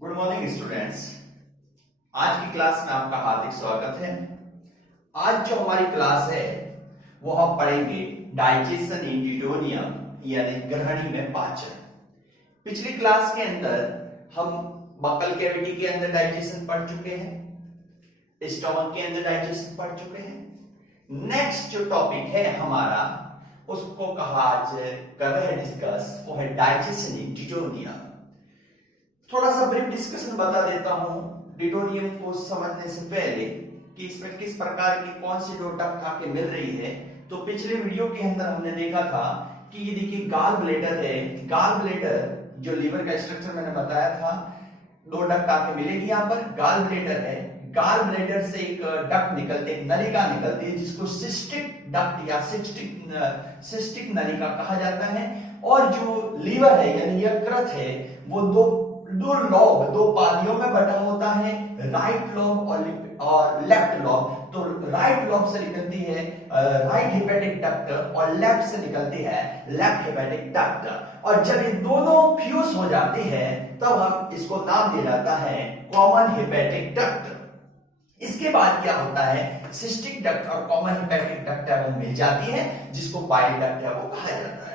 Good morning students. आज की class में आपका हार्दिक स्वागत है। आज जो हमारी क्लास है वो हम पढ़ेंगे डाइजेशन इन ड्यूटोनियम यानी ग्रहणी में पाचन। पिछली क्लास के अंदर हम बक्कल कैविटी के अंदर डाइजेशन पढ़ चुके हैं, स्टमक के अंदर डाइजेशन पढ़ चुके हैं। नेक्स्ट जो टॉपिक है हमारा उसको कहा आज कर रहे हैं डिस्कस, वो है डाइजेशन इन ड्यूटोनियम। थोड़ा सा ब्रीफ डिस्कशन बता देता हूं डिटोनियम को समझने से पहले कि इसमें किस प्रकार की कौन सी डोटा आके मिल रही है। तो पिछले वीडियो के अंदर हमने देखा था कि ये देखिए गाल ब्लेडर है। गाल ब्लेडर जो लीवर का स्ट्रक्चर मैंने बताया था, दो डक्ट आके मिलेगी यहाँ पर। गाल ब्लेडर है, गाल ब्लेडर से एक डक्ट निकलती है, नलिका निकलती है जिसको सिस्टिक डक्ट या सिस्टिक नलिका कहा जाता है। और जो लीवर है यानी यकृत है वो दो पालियों में बटा होता है, राइट लोब और लेफ्ट लोब। तो राइट लोब से निकलती है राइट हेपेटिक डक्ट और लेफ्ट से निकलती है लेफ्ट हेपेटिक डक्ट। और जब ये दोनों फ्यूज हो जाती है तब हम इसको नाम दिया जाता है कॉमन हेपेटिक डक्ट। इसके बाद क्या होता है, सिस्टिक डक्ट और कॉमन हेपेटिक डक्ट वो मिल जाती है जिसको बाइल डक्ट है वो कहा जाता है।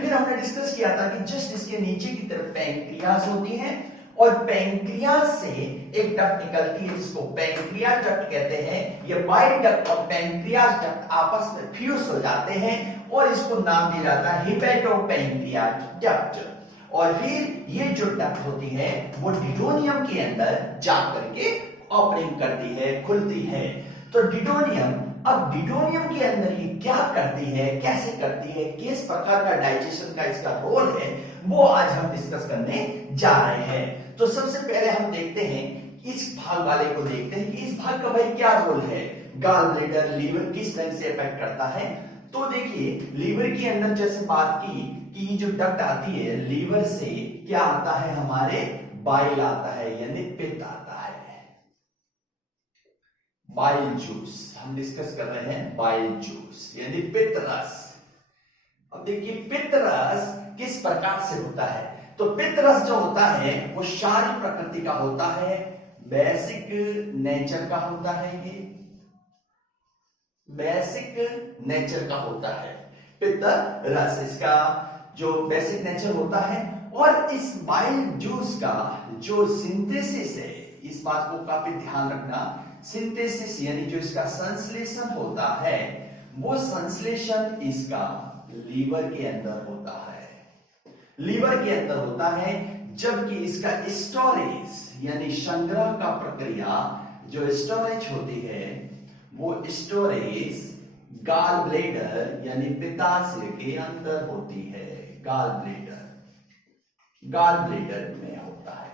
फिर हमने डिस्कस किया था कि जस्ट इसके नीचे की तरफ पैंक्रियाज होती है और पैंक्रियाज से एक डक्ट निकलती है जिसको पैंक्रियाज डक्ट कहते हैं। ये बाइल डक्ट और पैंक्रियाज डक्ट आपस में फ्यूज हो जाते हैं और इसको नाम दिया जाता है हेपेटोपैंक्रियाज डक्ट। और फिर ये जो डक्ट होती है वो डिटोनियम के अंदर जा करके ओपनिंग करती है, खुलती है। तो डिटोनियम, अब डिटोनियम के अंदर ये क्या करती है, कैसे करती है, किस प्रकार का डाइजेशन का इसका रोल है, वो आज हम डिस्कस करने जा रहे हैं। तो सबसे पहले हम देखते हैं इस भाग वाले को देखते हैं कि इस भाग का भाई क्या रोल है। गाल ब्लैडर लीवर किस तरह से अफेक्ट करता है। तो देखिए लीवर के अंदर जैसे बात की कि जो डक्ट आती है लीवर से क्या आता है, हमारे बाइल आता है यानी पित्त आता है, बाइल जूस। हम डिस्कस कर रहे हैं बाइल जूस यानी पित्त रस। अब देखिए पित्त रस किस प्रकार से होता है। तो पित्त रस जो होता है वो क्षारीय प्रकृति का होता है, बेसिक नेचर का होता है। ये बेसिक नेचर का होता है पित्त रस, इसका जो बेसिक नेचर होता है। और इस बाइल जूस का जो सिंथेसिस है, इस बात को काफी ध्यान रखना, सिंथेसिस यानी जो इसका संश्लेषण होता है वो संश्लेषण इसका लीवर के अंदर होता है, लीवर के अंदर होता है। जबकि इसका स्टोरेज यानी संग्रह का प्रक्रिया जो स्टोरेज होती है वो स्टोरेज गाल ब्लैडर यानी पित्ताशय के अंदर होती है। गाल ब्लैडर में होता है।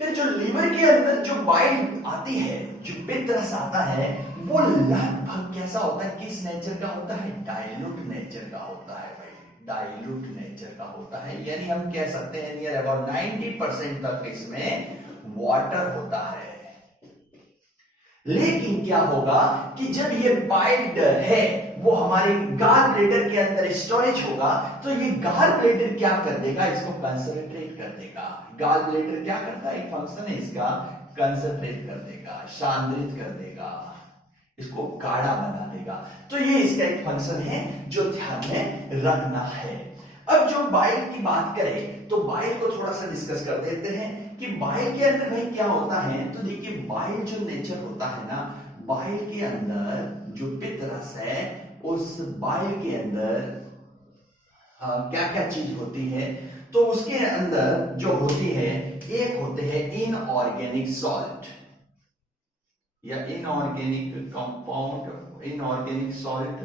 फिर जो लीवर के अंदर जो बाइल आती है, जो पित्त रस आता है, वो लगभग कैसा होता है, किस नेचर का होता है, डाइल्यूट नेचर का होता है भाई, डाइल्यूट नेचर का होता है। यानी हम कह सकते हैं नियर अबाउट 90% तक इसमें वाटर होता है। लेकिन क्या होगा कि जब ये बाइल्ड है वो हमारे गाल ब्लैडर के अंदर स्टोरेज होगा तो ये गाल ब्लैडर क्या कर देगा, इसको कंसंट्रेट कर देगा। गाल ब्लैडर क्या करता है, एक फंक्शन है इसका, कंसंट्रेट कर देगा, सांद्रित कर देगा, इसको गाढ़ा बना देगा। तो ये इसका एक फंक्शन है जो ध्यान में रखना है। अब जो बाइल की बात करें तो बाइल को थोड़ा सा डिस्कस कर देते हैं कि बाइल के अंदर भाई क्या होता है। तो देखिए बाइल जो नेचर होता है ना, बाइल के अंदर जो पित्त रस है उस बाइल के अंदर क्या क्या चीज होती है। तो उसके अंदर जो होती है, एक होते हैं इनऑर्गेनिक सॉल्ट या इनऑर्गेनिक कंपाउंड, इनऑर्गेनिक सॉल्ट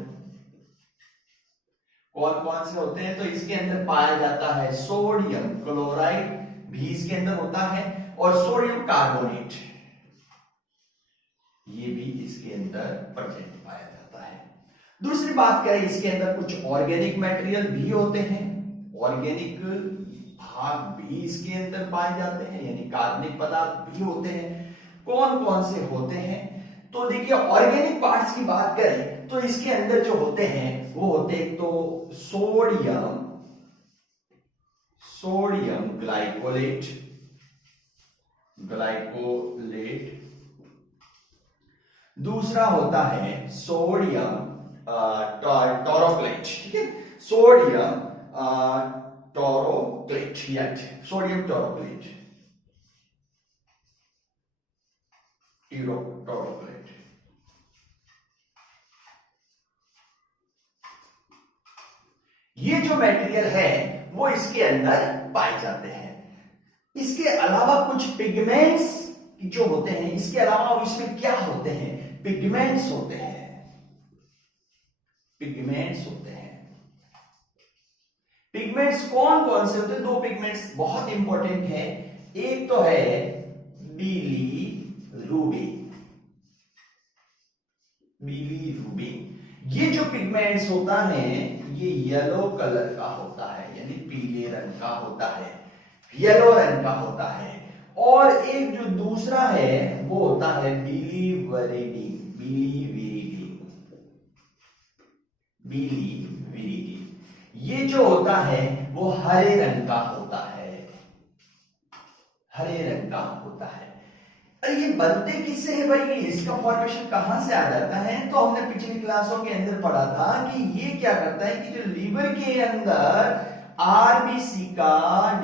कौन कौन से होते हैं। तो इसके अंदर पाया जाता है सोडियम क्लोराइड भी इसके अंदर होता है और सोडियम कार्बोनेट, ये भी इसके अंदर प्रेजेंट पाया जाता है। दूसरी बात करें, इसके अंदर कुछ ऑर्गेनिक मटेरियल भी होते हैं, ऑर्गेनिक भाग भी इसके अंदर पाए जाते हैं यानी कार्बनिक पदार्थ भी होते हैं। कौन कौन से होते हैं, तो देखिए ऑर्गेनिक पार्ट्स की बात करें तो इसके अंदर जो होते हैं वो होते हैं तो सोडियम ग्लाइकोलेट, ग्लाइकोलेट, दूसरा होता है सोडियम टोरोक्लेट, ठीक है, सोडियम टोरोक्लेट, सोडियम टोरोक्लेट, टोरोक्लेट। ये जो मटेरियल है वो इसके अंदर पाए जाते हैं। इसके अलावा कुछ पिगमेंट्स जो होते हैं, इसके अलावा इसमें क्या होते हैं, पिगमेंट्स होते हैं, पिगमेंट्स होते हैं। पिगमेंट्स कौन कौन से होते हैं? दो पिगमेंट्स बहुत इंपॉर्टेंट है, एक तो है बिलीरुबिन, बिलीरुबिन। ये जो पिगमेंट्स होता है ये येलो कलर का होता है, यानी पीले रंग का होता है, येलो रंग का होता है। और एक जो दूसरा है वो होता है बिलीविरिडीन, बिलीविरिडीन। ये जो होता है वो हरे रंग का होता है, हरे रंग का होता है। अरे ये बनते किससे है भाई, इसका फॉर्मेशन कहां से आ जाता है? तो हमने पिछली क्लासों के अंदर पढ़ा था कि ये क्या करता है कि जो लीवर के अंदर आरबीसी का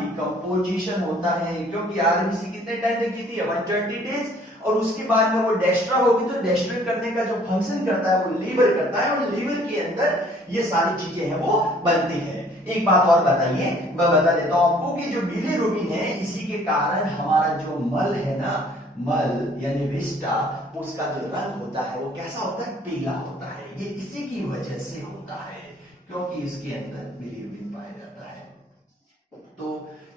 डिकम्पोजिशन होता है, क्योंकि आरबीसी कितने टाइम तक जीती है, 120 डेज, और उसके बाद में वो डेस्ट्रा होगी, तो डेस्ट्रा करने का जो फंक्शन करता है वो लीवर करता है, और लीवर के अंदर ये सारी चीजें हैं वो बनती है। एक बात और बताइए, मैं बता देता हूं आपको कि जो बिलीरुबिन है इसी के कारण हमारा जो मल है ना, मल यानी विस्टा, उसका जो रंग होता है वो कैसा होता है, पीला होता है। ये इसी की वजह से होता है, क्योंकि इसके अंदर बिलीरुबिन पाया जाता है। तो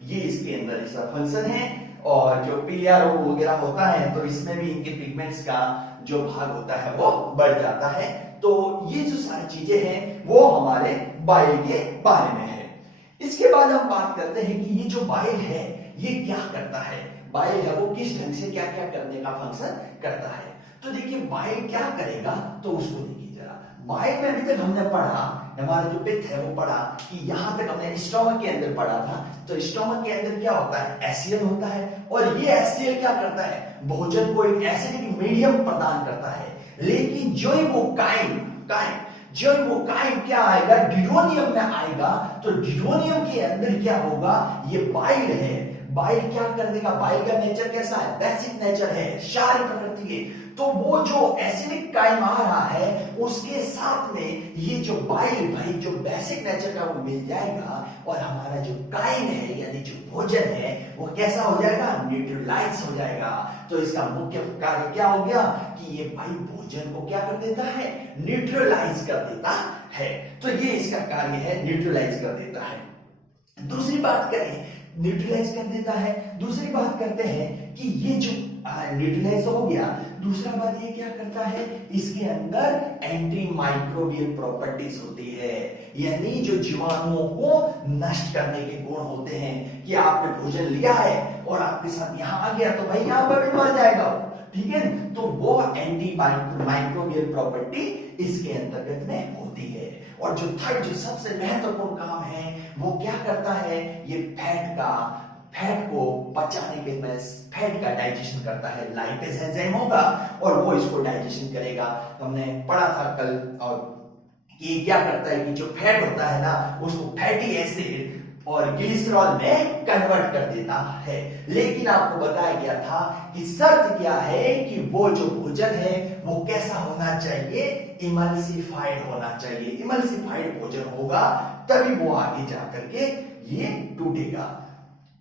ये इसके अंदर इसका फंक्शन है। और जो पीलिया रोग वगैरह होता है तो इसमें भी इनके पिगमेंट्स का जो भाग होता है वो बढ़ जाता है। तो ये जो सारी चीजें हैं वो हमारे बाइल के बारे में है। इसके बाद हम बात करते हैं कि ये जो बाइल है ये क्या करता है, बाइल है वो किस ढंग से क्या क्या करने का फंक्शन करता है। तो देखिए बाइल क्या करेगा, तो उसको देखिए जरा। बाइल में अभी तक हमने पढ़ा, हमारा जो पित्त है वो पढ़ा कि यहां तक हमने स्टोमक के अंदर पढ़ा था। तो स्टोमक के अंदर क्या होता है, एसिड होता है, और ये एसिड क्या करता है, भोजन को एक एसिडिक मीडियम प्रदान करता है। लेकिन जो ही वो काइम क्या आएगा, डिडोनियम में आएगा, तो डिडोनियम के अंदर क्या होगा, ये बाइल है, बाइल क्या कर देगा, बाइल का नेचर कैसा है, बेसिक नेचर है, क्षारीय प्रकृति के। तो वो जो एसिडिक काइम आ रहा है उसके साथ में ये जो बाइल भाई जो बेसिक नेचर का वो मिल जाएगा, और हमारा जो काइम है यानी जो भोजन है वो कैसा हो जाएगा, न्यूट्रलाइज हो जाएगा। तो इसका मुख्य कार्य क्या हो गया कि ये भाई भोजन को क्या कर देता है, न्यूट्रलाइज कर देता है। तो ये इसका कार्य है, न्यूट्रलाइज कर देता है। दूसरी बात करें, न्यूट्रलाइज कर देता है। दूसरी बात करते हैं कि ये जो न्यूट्रलाइज हो गया, दूसरा बात ये क्या करता है, इसके अंदर एंटी माइक्रोबियल प्रॉपर्टीज होती है, यानी जो जीवाणुओं को नष्ट करने के गुण होते हैं। कि आपने भोजन लिया है और आपके साथ यहां आ गया तो भाई यहां पर भी मर जाएगा, ठीक है। तो वो एंटी माइक्रोबियल प्रॉपर्टी इसके अंतर्गत में होती है। और जो थर्ड जो सबसे महत्वपूर्ण काम है वो क्या करता है, ये फैट को पचाने के में फैट का डाइजेशन करता है, लाइपेज एंजाइम होगा और वो इसको डाइजेशन करेगा। हमने पढ़ा था कल और कि क्या करता है कि जो फैट होता है ना उसको फैटी एसिड और ग्लिसरॉल में कन्वर्ट कर देता है। लेकिन आपको बताया गया था कि शर्त क्या है कि वो जो भोजन है वो कैसा होना चाहिए, इमल्सिफाइड होना चाहिए। इमल्सिफाइड भोजन होगा तभी वो आगे जाकर के ये टूटेगा।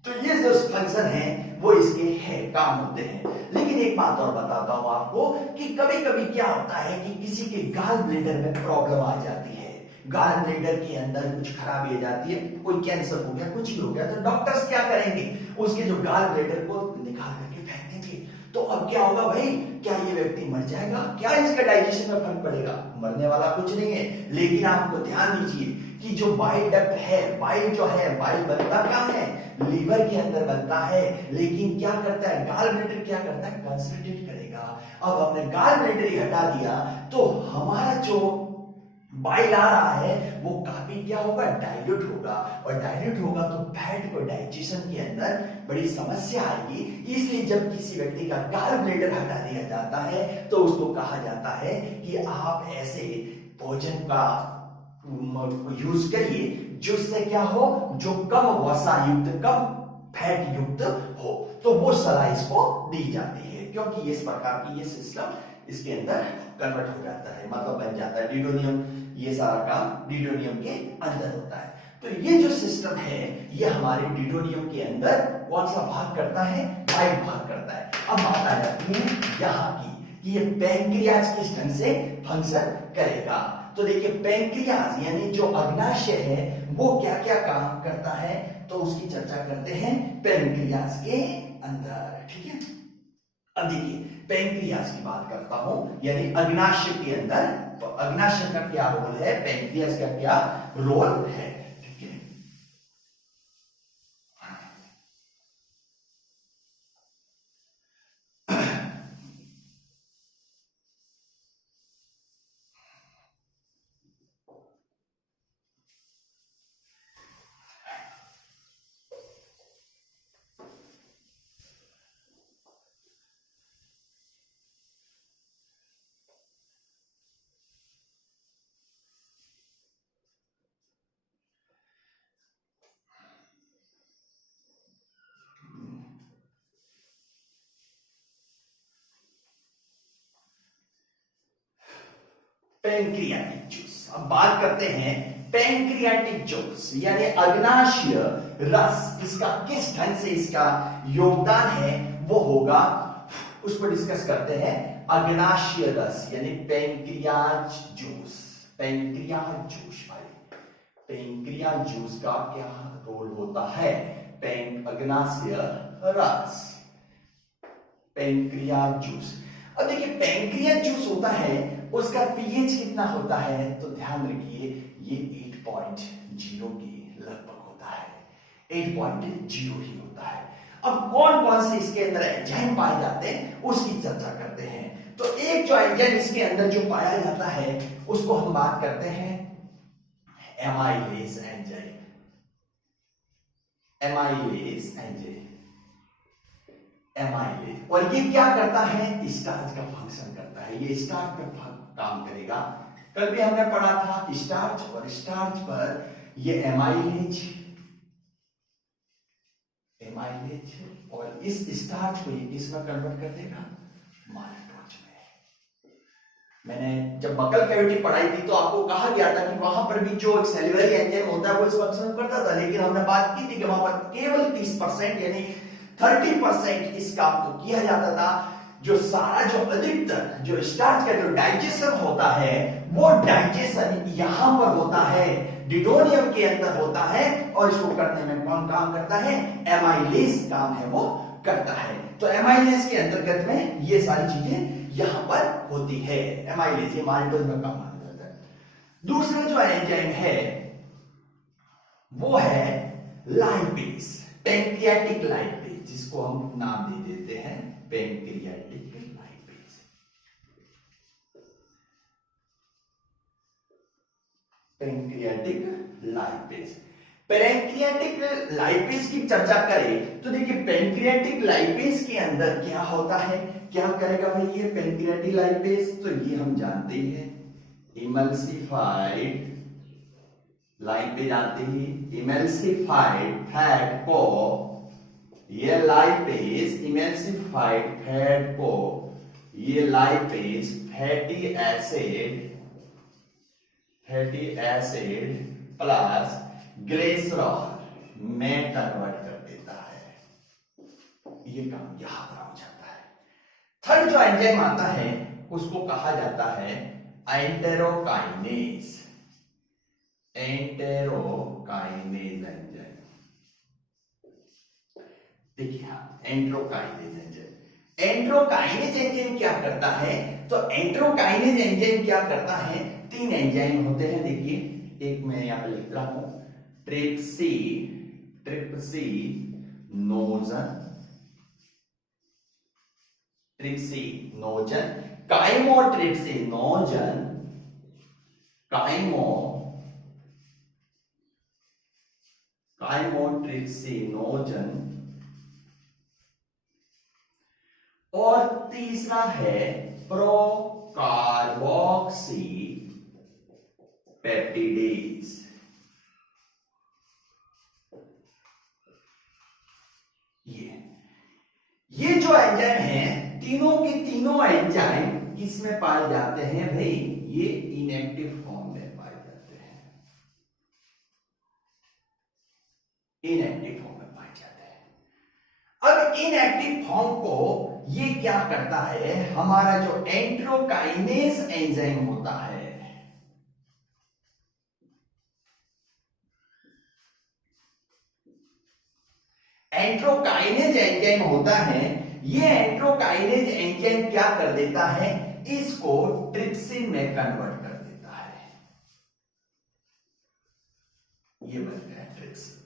तो ये जो फंक्शन है वो इसके है काम होते हैं। लेकिन एक बात और बताता हूं आपको कि कभी कभी क्या होता है कि किसी के गाल ब्लैडर में प्रॉब्लम आ जाती है, गाल ब्लैडर के अंदर कुछ खराबी आ जाती है, कोई कैंसर हो गया, कुछ भी हो गया, तो डॉक्टर्स क्या करेंगे, उसके जो गाल ब्लैडर को निकाल करके फेंक देंगे। तो अब क्या होगा भाई, क्या ये व्यक्ति मर जाएगा, क्या इसका डाइजेशन में फर्क पड़ेगा, मरने वाला कुछ नहीं है। लेकिन आपको ध्यान दीजिए कि जो बाइल डक्ट है, बाइल जो है, बाइल बनता क्या है, लीवर के अंदर बनता है। लेकिन क्या करता है, गाल ब्लैडर क्या करता है, कंसंट्रेट करेगा। अब हमने गाल ब्लैडर ही हटा दिया तो हमारा जो बाइल आ रहा है वो काफी क्या होगा, डाइल्यूट होगा, और डाइल्यूट होगा तो फैट को डाइजेशन के अंदर बड़ी समस्या आएगी। इसलिए जब किसी व्यक्ति का गाल ब्लेडर हटा दिया जाता है तो उसको कहा जाता है कि आप ऐसे भोजन का यूज करिए जिससे क्या हो, जो कम वसा युक्त, कम फैट युक्त हो, तो वो सलाह इसको दी जाती है, क्योंकि इस प्रकार की ये सिस्टम इसके अंदर कन्वर्ट हो जाता है, मतलब बन जाता है डिडोनियम। ये सारा काम डिडोनियम के अंदर होता है। तो ये जो सिस्टम है ये हमारे डिडोनियम के अंदर कौन सा भाग करता है, बाइल भाग करता है। अब बात आ जाती है यहाँ की कि ये पैंक्रियाज किस ढंग से फंक्शन करेगा। तो देखिए पैंक्रियाज यानी जो अग्नाशय है वो क्या क्या काम करता है, तो उसकी चर्चा करते हैं पैंक्रियाज के अंदर, ठीक है। अब देखिए पैंक्रियाज की बात करता हूं, यानी अग्नाशय के अंदर, तो अग्नाशय का क्या रोल है, पैंक्रियाज का क्या रोल है, ठीक है। पैंक्रियाटिक जूस, अब बात करते हैं पैंक्रियाटिक जूस यानी अग्नाशय रस, इसका किस ढंग से इसका योगदान है वो होगा, उसको डिस्कस करते हैं। अग्नाशय रस यानी पैंक्रियाज जूस, पैंक्रियाज जूस भाई, पैंक्रियाज जूस का क्या रोल होता है, अग्नाशय रस, पैंक्रियाज जूस। अब देखिए पैंक्रियाज जूस होता है उसका पीएच कितना होता है, तो ध्यान रखिए ये 8.0 के लगभग होता है, 8.0 ही होता है। अब कौन कौन से इसके अंदर एंजाइम पाए जाते हैं उसकी चर्चा करते हैं। तो एक जो एंजाइम इसके अंदर जो पाया जाता है उसको हम बात करते हैं amylase enzyme, amylase enzyme, amylase. और ये क्या करता है, स्टार्च का फंक्शन करता है, ये स्टार्च का काम करेगा। कल भी हमने पढ़ा था स्टार्च, और स्टार्च पर ये एमाइलेज, एमाइलेज, और इस स्टार्च को इसमें कन्वर्ट कर देगा माइटोज में। मैंने जब बकल कैविटी पढ़ाई थी तो आपको कहा गया था कि वहां पर भी जो सेल्युलरी एंजाइम होता है वो इस फंक्शन करता था, लेकिन हमने बात की थी कि वहां पर केवल 30% यानी 30% इस काम को किया जाता था। जो सारा जो अधिकतर जो स्टार्च का जो डाइजेशन होता है वो डाइजेशन यहां पर होता है, डिडोनियम के अंदर होता है, और इसको करने में कौन काम करता है, एमाइलेज काम है वो करता है। तो एमाइलेज के अंतर्गत में ये सारी चीजें यहां पर होती है, एमाइलेज ये माइटोज में काम करता है। दूसरा जो एंजाइम है वो है लाइपेज, पैंक्रियाटिक लाइपेज, जिसको हम नाम दे देते हैं pancreatic lipase. Pancreatic lipase, pancreatic lipase की चर्चा करें तो देखिए पैंक्रियाटिक लाइपेज के अंदर क्या होता है, क्या करेगा भाई ये पैंक्रियाटिक लाइपेज, तो ये हम जानते हैं इमल्सिफाइड लाइपेज आते ही, इमल्सिफाइड फैट को, ये लाइपेज इमल्सिफाइड फैट को, ये lipase fatty acid, fatty acid plus glycerol में कन्वर्ट कर देता है, ये काम यहां पर हो जाता है। थर्ड जो एंजाइम आता है उसको कहा जाता है एंटेरोकाइनेज, एंटेरोकाइनेज एंजाइम। देखिए एंटेरोकाइनेज एंजाइम, एंटेरोकाइनेज एंजाइम क्या करता है, तो एंटेरोकाइनेज एंजाइम क्या करता है, 3 एंजाइम होते हैं। देखिए एक मैं यहां पर लिख रहा हूं ट्रिप्सी, ट्रिप्सी नोजन, ट्रिप्सी नोजन, काइमोट्रिप्सी नोजन, काइमोट्रिप्सिनोजन, और तीसरा है प्रोकार्बोक्सी पेप्टिडेज। ये जो एंजाइम हैं, तीनों के तीनों एंजाइम किसमें पाए जाते हैं भाई? ये इनएक्टिव फॉर्म में पाए जाते हैं, इनएक्टिव फॉर्म में पाए जाते हैं। अब इनएक्टिव फॉर्म को ये क्या करता है, हमारा जो एंट्रोकाइनेज एंजाइम होता है, एंट्रोकाइनेज एंजाइम होता है, ये एंट्रोकाइनेज एंजाइम क्या कर देता है, इसको ट्रिप्सिन में कन्वर्ट कर देता है। ये बन गया ट्रिप्सिन।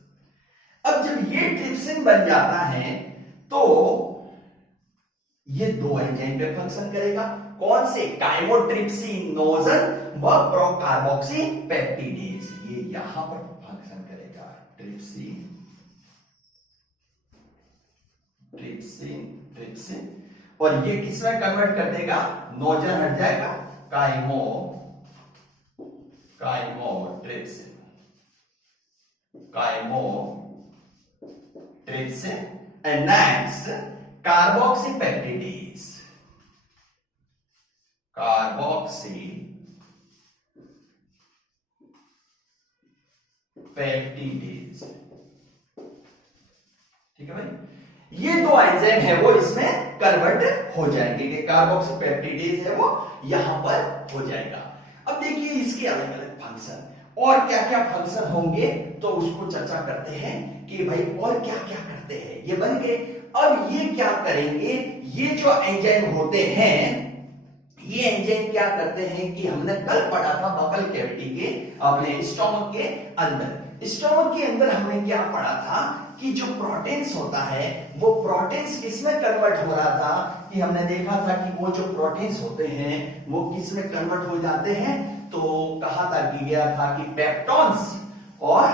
अब जब ये ट्रिप्सिन बन जाता है तो ये दो एंजाइम पे फंक्शन करेगा। कौन से? काइमोट्रिप्सिनोजन व प्रोकार्बोक्सी पेप्टिडेज। ये यहां पर फंक्शन करेगा, ट्रिप्सिन ट्रिप्सिन ट्रिप्सिन, और ये किसमें कन्वर्ट कर देगा? नोजन हट जाएगा, chymotrypsin and next carboxy peptidase, ठीक है भाई। ये दो एंजाइम है वो इसमें कन्वर्ट हो जाएंगे, कि कार्बोक्सी पेप्टिडेज है वो यहां पर हो जाएगा। अब देखिए इसके अलग अलग फंक्शन और क्या क्या फंक्शन होंगे, तो उसको चर्चा करते हैं कि भाई और क्या क्या करते हैं। ये बन गए। अब ये क्या करेंगे, ये जो एंजाइम होते हैं, ये एंजाइम क्या करते हैं कि हमने कल पढ़ा था बकल कैविटी के, अपने स्टोमक के अंदर। स्टोमक के अंदर हमने क्या पढ़ा था कि जो प्रोटीन्स होता है वो प्रोटीन्स किसमें कन्वर्ट हो रहा था, कि हमने देखा था कि वो जो प्रोटीन्स होते हैं वो किसमें कन्वर्ट हो जाते हैं, तो कहा था कि गया था कि पेप्टॉन्स और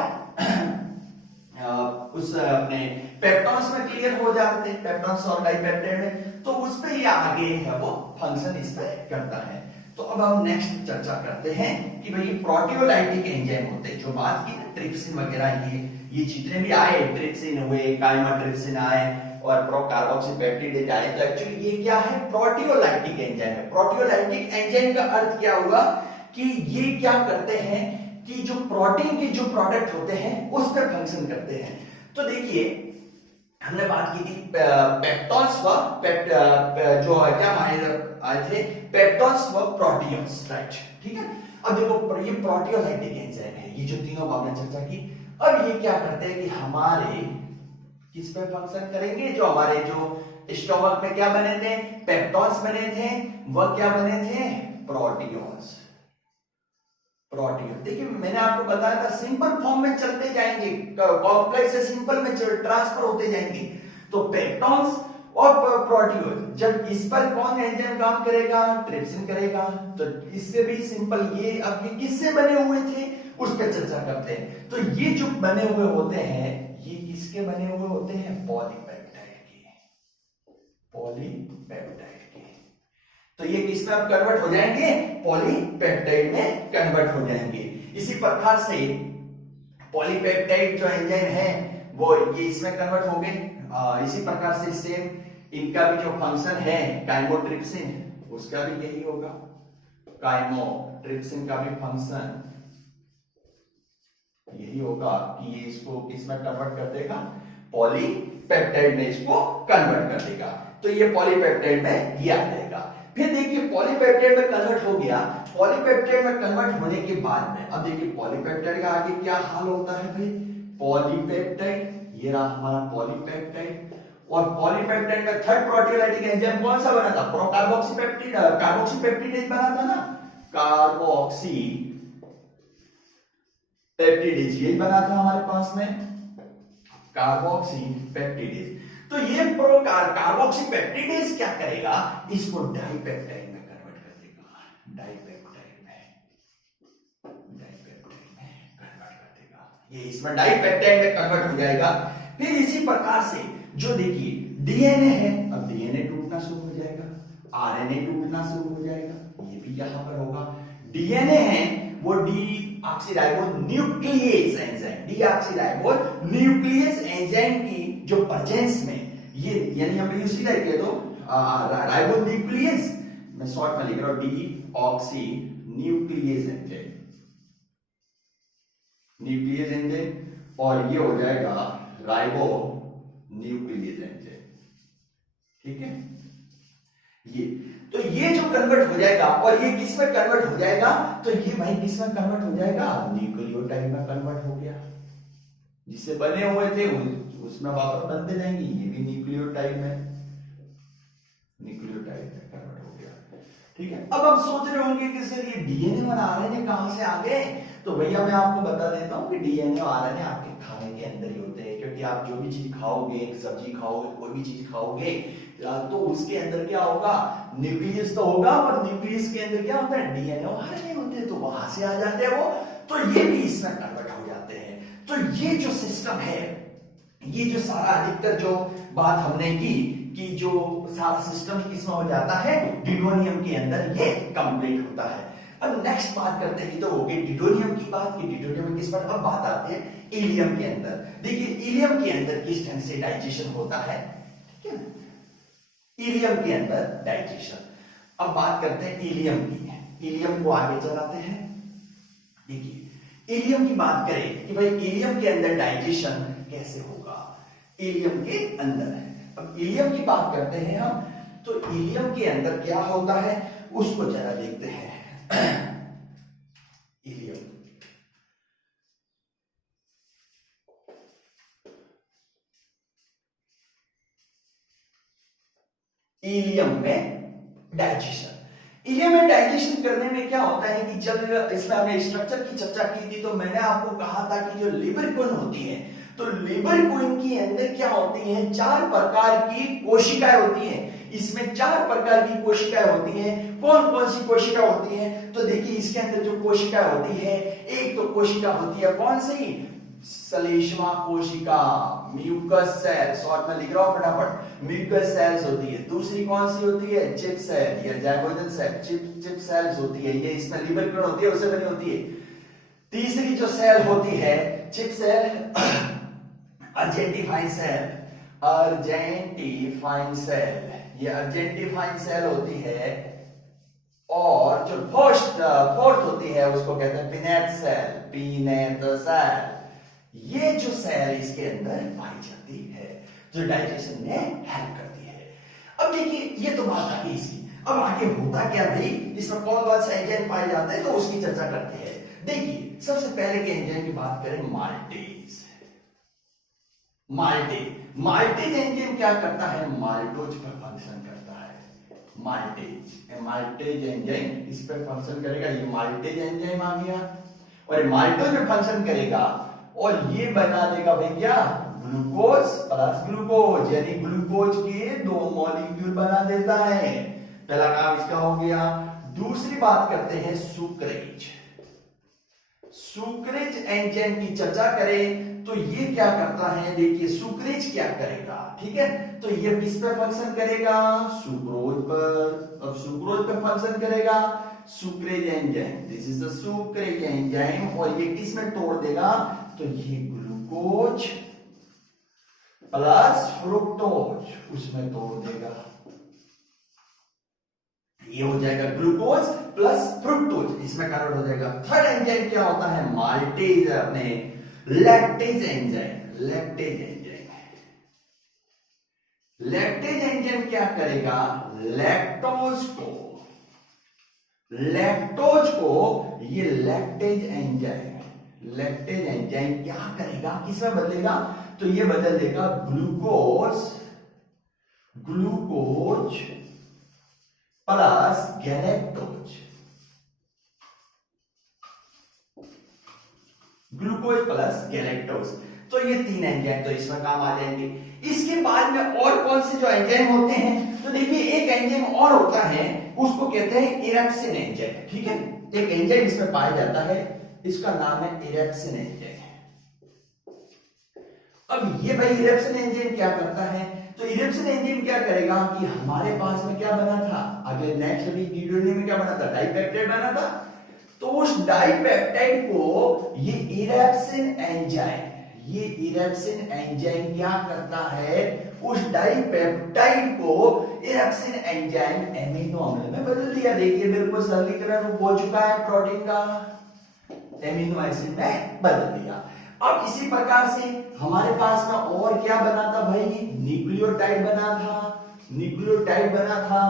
उस अपने पेप्टॉन्स में क्लियर हो जाते थे, पेप्टॉन्स और डाइपेप्टाइड में, तो उस पे ये आगे है वो फंक्शन इस पे करता है। तो अब हम नेक्स्ट चर्चा करते हैं कि भाई प्रोटियोलाइटिक एंजाइम होते हैं, जो बात की ट्रिप्सिन वगैरह, ये जितने भी आए, ट्रिप्सिन हुए, काइमोट्रिप्सिन आए और प्रोकार्बोक्सी पेप्टिडेज आए, तो एक्चुअली ये क्या है? प्रोटियोलाइटिक एंजाइम है। प्रोटियोलाइटिक एंजाइम का अर्थ क्या हुआ कि ये क्या करते हैं कि जो प्रोटीन के जो प्रोडक्ट होते हैं उस पर फंक्शन करते हैं। तो देखिए हमने बात की थी पेप्टॉन्स व जो क्या आए थे, पेप्टॉन्स व प्रोटियोन्स, राइट, ठीक है। अब देखो ये प्रोटियोलाइटिक एंजाइम है, ये जो तीनों हमने चर्चा की। अब ये क्या करते हैं कि हमारे किस पे फंक्शन करेंगे, जो हमारे जो स्टोमक में क्या बने थे, पेप्टॉन्स बने थे, वह क्या बने थे, प्रोटियोन्स। देखिए मैंने आपको बताया था सिंपल फॉर्म में चलते जाएंगे, कॉम्प्लेक्स से सिंपल में ट्रांसफर होते जाएंगे। तो पेप्टॉन्स और प्रोटियोज, जब इस पर कौन एंजाइम काम करेगा, ट्रिप्सिन करेगा। तो इससे भी सिंपल, ये अब ये किससे बने हुए थे उस पर चर्चा करते हैं। तो ये जो बने हुए होते हैं, ये किसके बने हुए होते हैं, पॉलीपेप्टाइड के, तो ये किसमें अब कन्वर्ट हो जाएंगे, पॉलीपेप्टाइड में कन्वर्ट हो जाएंगे। इसी प्रकार से पॉलीपेप्टाइड जो एंजाइम है वो ये इसमें कन्वर्ट हो गए। इसी प्रकार से सेम इनका भी जो फंक्शन है काइमोट्रिप्सिन, उसका भी यही होगा। काइमोट्रिप्सिन का भी फंक्शन यही होगा कि ये इसको किसमें कन्वर्ट कर देगा, पॉलीपेप्टाइड में इसको कन्वर्ट कर देगा। तो ये पॉलीपेप्टाइड में ये आ जाएगा। फिर देखिए पॉलीपेप्टाइड में कन्वर्ट हो गया। पॉलीपेप्टाइड में कन्वर्ट होने के बाद में अब देखिए पॉलीपेप्टाइड का आगे क्या हाल होता है भाई, पॉलीपेप्टाइड, ये रहा हमारा पॉलीपेप्टाइड। और पॉलीपेप्टाइड में थर्ड प्रोटियोलाइटिक एंजाइम कौन सा बना था, प्रोकार्बोक्सी पेप्टिड, कार्बोक्सी पेप्टिडेज बना था ना, कार्बोक्सी पेप्टिडेज ये बना था हमारे पास में, कार्बोक्सी पेप्टिडेज। तो ये कार्बोक्सी पेप्टिडेज क्या करेगा, इसको डाइपेप्टाइड में कन्वर्ट कर देगा, डाइपेप्टाइड में। ये इसमें डाइपेप्टाइड में कन्वर्ट हो जाएगा। फिर इसी प्रकार से जो देखिए डीएनए है, अब डीएनए टूटना शुरू हो जाएगा, आरएनए टूटना शुरू हो जाएगा, ये भी यहां पर होगा। डीएनए है वो deoxyribo nuclease enzyme, deoxyribo nuclease enzyme की जो प्रेजेंस में ये यानी हम यूसी कह दो राइबो न्यूक्लियेज, मैं शॉर्ट में लिख रहा हूं deoxy nuclease enzyme, nuclease enzyme, और ये हो जाएगा राइबो न्यूक्लियेज एंजाइम। ठीक है, ये तो ये जो कन्वर्ट हो जाएगा, और ये किस में कन्वर्ट हो जाएगा, तो ये भाई किस में कन्वर्ट हो जाएगा, न्यूक्लियोटाइड में कन्वर्ट हो गया। जिससे बने हुए थे उसमें वापस बनते जाएंगे, ये भी न्यूक्लियोटाइड में कन्वर्ट हो गया। ठीक है, अब आप सोच रहे होंगे कि सर ये डीएनए और आरएनए कहां से आ गए, तो भैया मैं आपको बता देता हूं कि डीएनए और आरएनए आपके खाने के अंदर ही होते हैं, क्योंकि आप जो भी चीज खाओगे, सब्जी खाओगे, कोई भी चीज खाओगे, तो उसके अंदर क्या होगा, न्यूक्लियस तो होगा, और न्यूक्लियस के अंदर क्या होता है, डीएनए और आरएनए होते हैं, तो वहां से आ जाते हैं वो, तो ये भी इसमें कन्वर्ट हो जाते हैं। तो ये जो सिस्टम है, ये जो सारा अधिकतर जो बात हमने की कि जो सारा सिस्टम किसमें हो जाता है, डिडोनियम के अंदर ये कंप्लीट होता है। अब नेक्स्ट बात करते हैं, तो हो गई डिडोनियम की बात कि डिडोनियम किस पर, अब बात आती है इलियम के अंदर। देखिए इलियम के अंदर किस ढंग से डाइजेशन होता है, ठीक है, इलियम के अंदर डाइजेशन। अब बात करते हैं इलियम की, इलियम को आगे चलाते हैं। देखिए इलियम की बात करें कि भाई इलियम के अंदर डाइजेशन कैसे होगा, इलियम के अंदर। अब इलियम की बात करते हैं हम, तो इलियम के अंदर क्या होता है उसको जरा देखते हैं। इलियम, इलियम में डाइजेशन, इलियम में डाइजेशन करने में क्या होता है कि जब इसमें हमने स्ट्रक्चर की चर्चा की थी, तो मैंने आपको कहा था कि जो लिवर कोन होती है, तो लिवर कोन के अंदर क्या होती है, 4 प्रकार की कोशिकाएं होती हैं। इसमें 4 प्रकार की कोशिकाएं होती हैं। कौन कौन सी कोशिका होती हैं, तो देखिए इसके अंदर जो कोशिका होती है, एक तो कोशिका होती है कौन सी, श्लेष्मा कोशिका, म्यूकस सेल, शॉर्ट में लिख रहा हूं फटाफट, म्यूकस सेल्स होती है। दूसरी कौन सी होती है, चिप सेल या जाइगोजन सेल, चिप सेल्स होती है, ये इसमें लिवर कोन होती है, उससे बनी होती है। तीसरी जो सेल होती है चिप सेल, अर्जेंटिफाइन सेल, अर्जेंटिफाइन सेल, ये अर्जेंटिफाइन सेल होती है। और जो फोर्थ होती है उसको कहते हैं पिनेट सेल, पिनेट सेल। ये जो सेल इसके अंदर पाई जाती है, जो डाइजेशन में हेल्प करती है। अब देखिए ये तो बात आ गई इसकी, अब आगे होता क्या भाई, इसमें कौन कौन से एंजाइम पाए जाते हैं, तो उसकी चर्चा करते हैं। देखिए सबसे पहले के एंजाइम की बात करें, माल्टेज। माल्टेज एंजाइम क्या करता है, माल्टोज पर फंक्शन करता है। माल्टेज एंजाइम इस पर फंक्शन करेगा, ये माल्टेज एंजाइम आ गया, और माल्टोज पे फंक्शन करेगा, और ये बना देगा भाई क्या, ग्लूकोज प्लस ग्लूकोज, यानी ग्लूकोज के 2 मॉलिक्यूल बना देता है। पहला काम इसका हो गया। दूसरी बात करते हैं सुक्रेज। सुक्रेज एंजाइम की चर्चा करें तो ये क्या करता है, देखिए सुक्रेज क्या करेगा, ठीक है, तो ये किस पे फंक्शन करेगा, सुक्रोज पर। अब सुक्रोज पे फंक्शन करेगा sucrase enzyme, this is the sucrase enzyme, और ये किस में तोड़ देगा, तो ये ग्लूकोज प्लस फ्रुक्टोज उसमें तोड़ देगा, ये हो जाएगा ग्लूकोज प्लस फ्रुक्टोज, इसमें कन्वर्ट हो जाएगा। थर्ड एंजाइम क्या होता है, माल्टेज, अपने लैक्टेज एंजाइम। लैक्टेज एंजाइम क्या करेगा, लैक्टोज को ये लैक्टेज एंजाइम क्या करेगा, किसमें बदलेगा, तो ये बदल देगा glucose plus galactose, glucose plus galactose. तो ये 3 एंजाइम तो इसमें काम आ जाएंगे। इसके बाद में और कौन से जो एंजाइम होते हैं, तो देखिए एक एंजाइम और होता है, उसको कहते हैं इरेप्सिन एंजाइम, ठीक है, एक एंजाइम इसमें पाया जाता है, इसका नाम है इरेप्सिन एंजाइम। अब ये भाई इरेप्शन एंजाइम क्या करता है, तो इरेप्शन एंजाइम क्या करेगा कि हमारे पास में क्या बना था, अगर नेक्स्ट अभी ड्यूडेनियम में क्या बना था, डाइपेप्टाइड बना था। तो उस डाइपेप्टाइड को ये इरेप्शन एंजाइम क्या करता है, उस डाइपेप्टाइड को इरेप्शन एंजाइम एमिनो अम्ल में बदल दिया। देखिए बिल्कुल सरलीकरण हो चुका है, प्रोटीन का एमिनो एसिड में बदल दिया। अब इसी प्रकार से हमारे पास में और क्या बना था भाई, न्यूक्लियोटाइड बना था।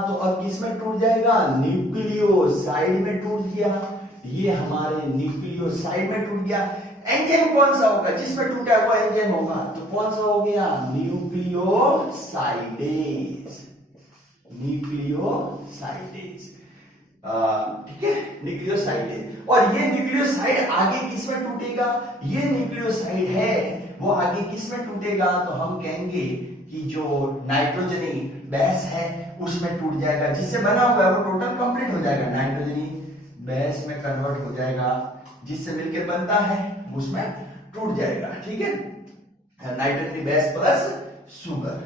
तो अब किसमें टूट जाएगा, न्यूक्लियोसाइड में टूट गया। ये हमारे न्यूक्लियोसाइड में टूट गया। एंजाइम कौन सा होगा, जिसमें टूटा हुआ एंजाइम होगा, तो कौन सा हो गया, न्यूक्लियोसाइडेज। ठीक है, न्यूक्लियोसाइड। और ये न्यूक्लियोसाइड आगे किसमें टूटेगा, ये न्यूक्लियोसाइड है वो आगे किसमें टूटेगा, तो हम कहेंगे कि जो नाइट्रोजनी बेस है उसमें टूट जाएगा। जिससे बना हुआ है वो टोटल कंप्लीट हो जाएगा, नाइट्रोजनी बेस में कन्वर्ट हो जाएगा, जिससे मिलकर बनता है उसमें टूट जाएगा। ठीक है, नाइट्रोजनी बेस प्लस शुगर,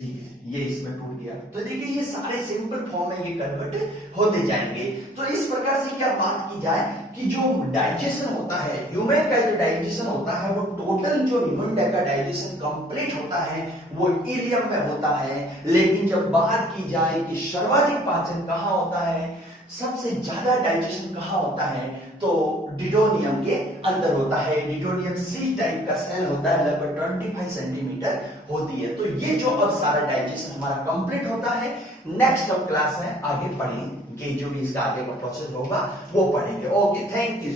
ठीक है, ये इसमें टूट गया। तो देखिए ये सारे सिंपल फॉर्म में ये कन्वर्ट होते जाएंगे। तो इस प्रकार से क्या बात की जाए कि जो डाइजेशन होता है, ह्यूमन का जो डाइजेशन होता है, वो टोटल जो ह्यूमन का डाइजेशन कंप्लीट होता है वो इलियम में होता है। लेकिन जब बात की जाए कि सर्वाधिक पाचन कहाँ होता है, सबसे ज्यादा डाइजेशन कहाँ होता है, तो डिडोनियम के अंदर होता है। डिडोनियम सी टाइप का सेल होता है, लगभग 25 सेंटीमीटर होती है। तो ये जो अब सारा डाइजेशन हमारा कंप्लीट होता है, नेक्स्ट अब क्लास में आगे पढ़ेंगे, जो भी इसका आगे का प्रोसेस होगा वो पढ़ेंगे। Okay, thank you.